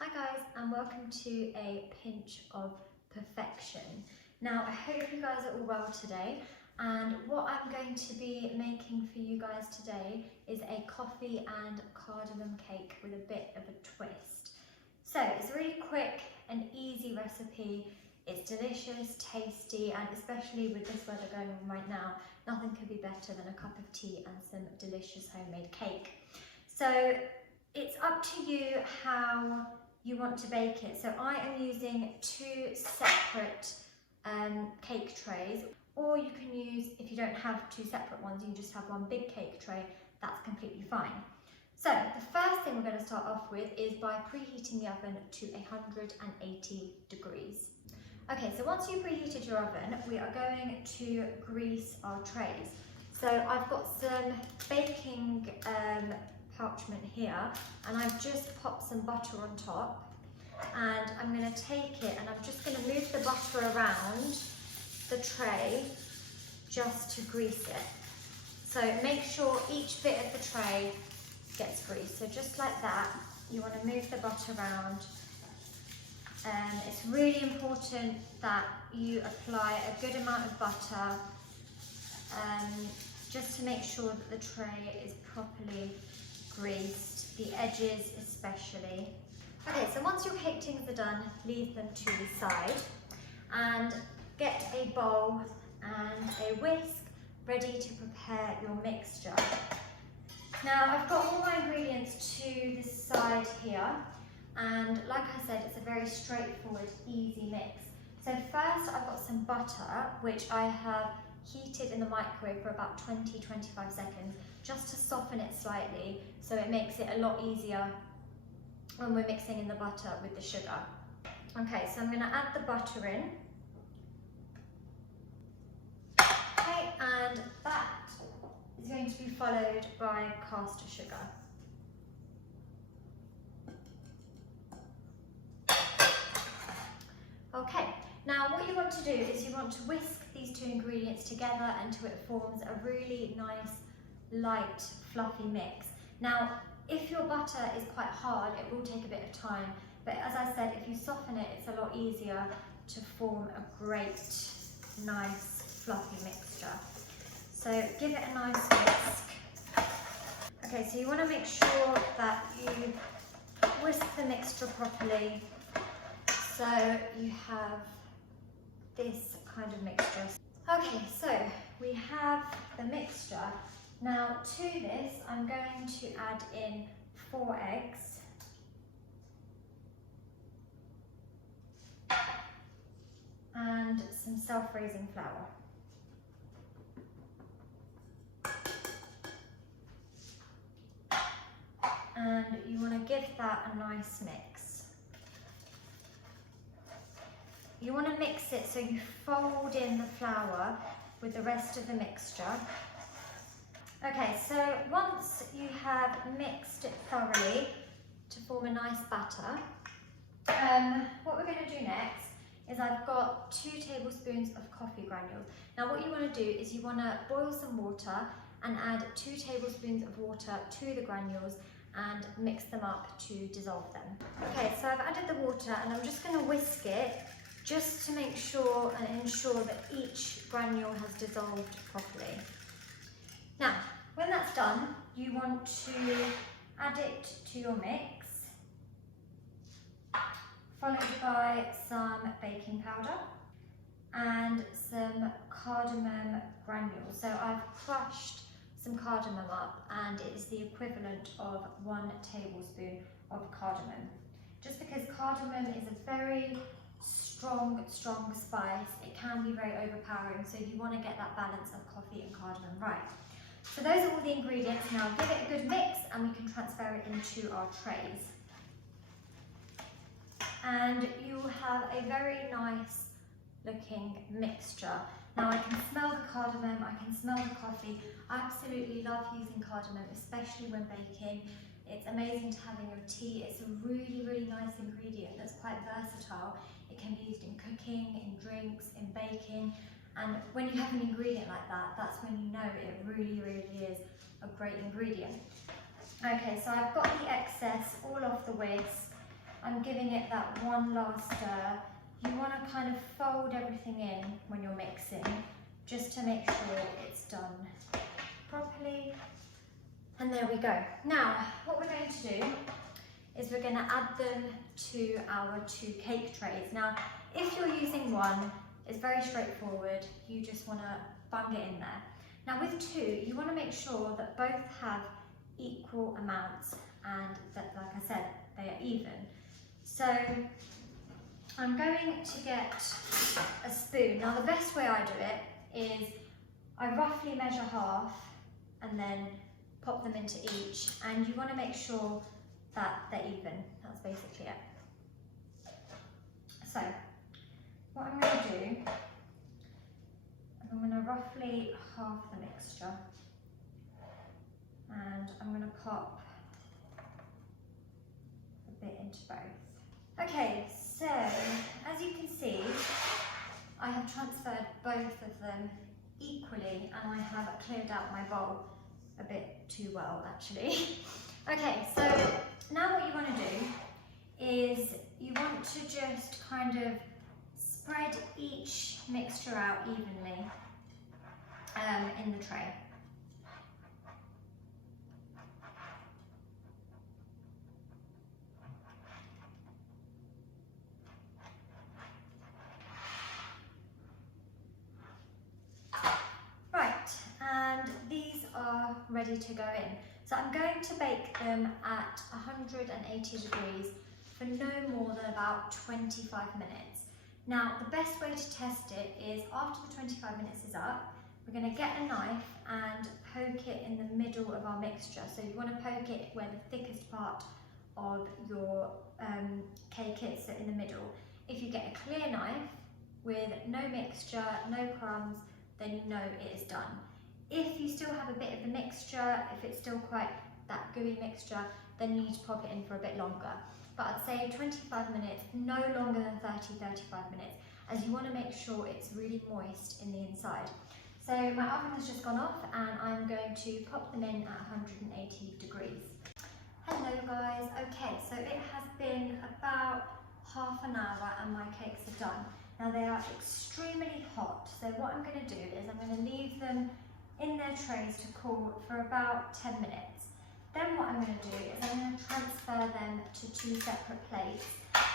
Hi guys, and welcome to a pinch of perfection. Now I hope you guys are all well today, and what I'm going to be making for you guys today is a coffee and cardamom cake with a bit of a twist. So it's a really quick and easy recipe. It's delicious, tasty, and especially with this weather going on right now, nothing could be better than a cup of tea and some delicious homemade cake. So it's up to you how you want to bake it. So I am using two separate cake trays, or you can use, if you don't have two separate ones, you just have one big cake tray, that's completely fine. So the first thing we're going to start off with is by preheating the oven to 180 degrees. Okay, so once you've preheated your oven, we are going to grease our trays. So I've got some baking parchment here, and I've just popped some butter on top, and I'm going to take it and I'm just going to move the butter around the tray just to grease it. So make sure each bit of the tray gets greased. So just like that, you want to move the butter around. It's really important that you apply a good amount of butter just to make sure that the tray is properly greased, the edges especially. Okay, so once your cake tins are done, leave them to the side and get a bowl and a whisk ready to prepare your mixture. Now I've got all my ingredients to the side here, and like I said, it's a very straightforward, easy mix. So first I've got some butter, which I have heated in the microwave for about 20-25 seconds, just to soften it slightly, so it makes it a lot easier when we're mixing in the butter with the sugar. Okay, so I'm going to add the butter in. Okay, and that is going to be followed by caster sugar. Okay, now what you want to do is you want to whisk these two ingredients together until it forms a really nice, light, fluffy mix. Now, if your butter is quite hard, it will take a bit of time, but as I said, if you soften it, it's a lot easier to form a great, nice, fluffy mixture. So give it a nice whisk. Okay, so you want to make sure that you whisk the mixture properly, so you have this kind of mixture. Okay, so we have the mixture. Now to this, I'm going to add in 4 eggs. And some self-raising flour. And you want to give that a nice mix. You want to mix it so you fold in the flour with the rest of the mixture. Okay, so once you have mixed it thoroughly to form a nice batter, what we're going to do next is I've got 2 tablespoons of coffee granules. Now what you want to do is you want to boil some water and add 2 tablespoons of water to the granules and mix them up to dissolve them. Okay, so I've added the water and I'm just going to whisk it just to make sure and ensure that each granule has dissolved properly. Now, when that's done, you want to add it to your mix, followed by some baking powder and some cardamom granules. So I've crushed some cardamom up, and it is the equivalent of 1 tablespoon of cardamom. Just because cardamom is a very strong spice, it can be very overpowering, so you want to get that balance of coffee and cardamom right. So those are all the ingredients. Now give it a good mix and we can transfer it into our trays. And you will have a very nice looking mixture. Now I can smell the cardamom, I can smell the coffee. I absolutely love using cardamom, especially when baking. It's amazing to have in your tea. It's a really, really nice ingredient that's quite versatile. It can be used in cooking, in drinks, in baking. And when you have an ingredient like that, that's when you know it really, really is a great ingredient. Okay, so I've got the excess all off the whisk, I'm giving it that one last stir. You want to kind of fold everything in when you're mixing, just to make sure it's done properly. And there we go. Now, what we're going to do is we're going to add them to our 2 cake trays. Now, if you're using one, it's very straightforward. You just want to bung it in there. Now with 2, you want to make sure that both have equal amounts and that, like I said, they are even. So I'm going to get a spoon. Now the best way I do it is I roughly measure half and then pop them into each, and you want to make sure that they're even. That's basically it. So what I'm going to do is I'm going to roughly half the mixture, and I'm going to pop a bit into both. Okay, so as you can see, I have transferred both of them equally, and I have cleared out my bowl a bit too well actually. Okay, so now what you want to do is you want to just kind of spread each mixture out evenly in the tray. Right, and these are ready to go in. So I'm going to bake them at 180 degrees for no more than about 25 minutes. Now, the best way to test it is after the 25 minutes is up, we're going to get a knife and poke it in the middle of our mixture. So you want to poke it where the thickest part of your cake is, so in the middle. If you get a clear knife with no mixture, no crumbs, then you know it is done. If you still have a bit of the mixture, if it's still quite that gooey mixture, then you need to pop it in for a bit longer. But I'd say 25 minutes, no longer than 30-35 minutes, as you want to make sure it's really moist in the inside. So my oven has just gone off and I'm going to pop them in at 180 degrees. Hello guys, okay, so it has been about half an hour and my cakes are done. Now they are extremely hot, so what I'm going to do is I'm going to leave them in their trays to cool for about 10 minutes. Then what I'm going to do is I'm going to transfer them to 2 separate plates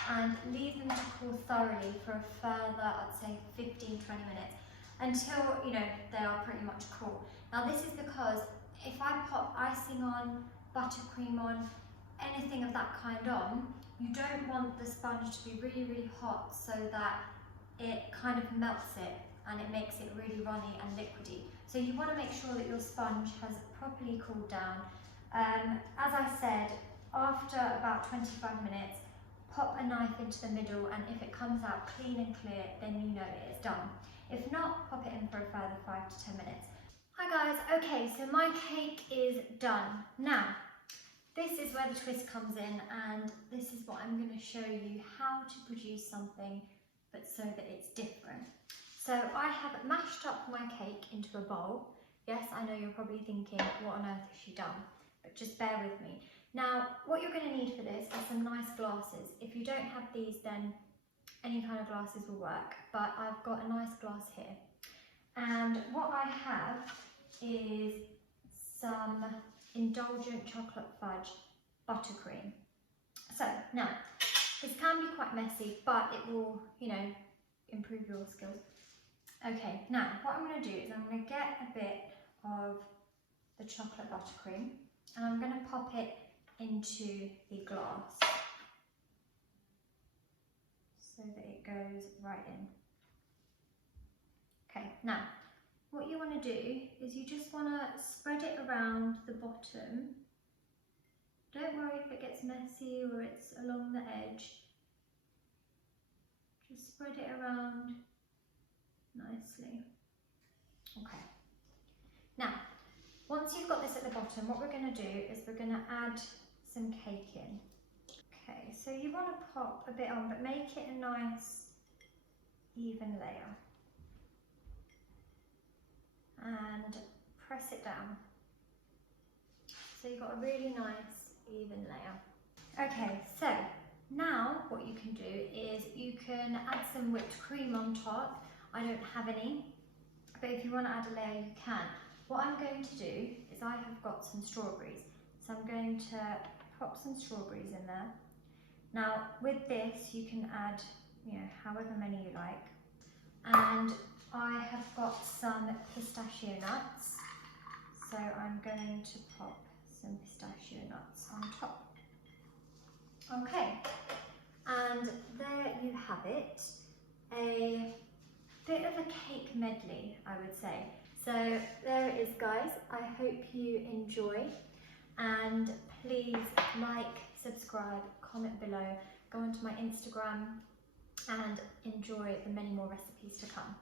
and leave them to cool thoroughly for a further, I'd say 15-20 minutes, until, you know, they are pretty much cool. Now this is because if I pop icing on, buttercream on, anything of that kind on, you don't want the sponge to be really, really hot so that it kind of melts it and it makes it really runny and liquidy. So you want to make sure that your sponge has properly cooled down. As I said, after about 25 minutes, pop a knife into the middle, and if it comes out clean and clear, then you know it is done. If not, pop it in for a further 5-10 minutes. Hi guys, okay, so my cake is done. Now, this is where the twist comes in, and this is what I'm going to show you how to produce something but so that it's different. So I have mashed up my cake into a bowl. Yes, I know you're probably thinking, what on earth has she done? But just bear with me. Now, what you're going to need for this are some nice glasses. If you don't have these, then any kind of glasses will work, but I've got a nice glass here. And what I have is some indulgent chocolate fudge buttercream. So now, this can be quite messy, but it will, you know, improve your skills. Okay, now what I'm going to do is I'm going to get a bit of the chocolate buttercream and I'm going to pop it into the glass so that it goes right in. Okay, now what you want to do is you just want to spread it around the bottom. Don't worry if it gets messy or it's along the edge. Just spread it around nicely. Okay. Now, once you've got this at the bottom, what we're going to do is we're going to add some cake in. Okay, so you want to pop a bit on, but make it a nice even layer. And press it down. So you've got a really nice even layer. Okay, so Now what you can do is you can add some whipped cream on top. I don't have any, but if you want to add a layer you can. What I'm going to do is I have got some strawberries, so I'm going to pop some strawberries in there. Now with this you can add, however many you like, and I have got some pistachio nuts, so I'm going to pop some pistachio nuts on top. Okay, and there you have it, a bit of a cake medley, I would say. So there it is, guys. I hope you enjoy, and please like, subscribe, comment below, go onto my Instagram and enjoy the many more recipes to come.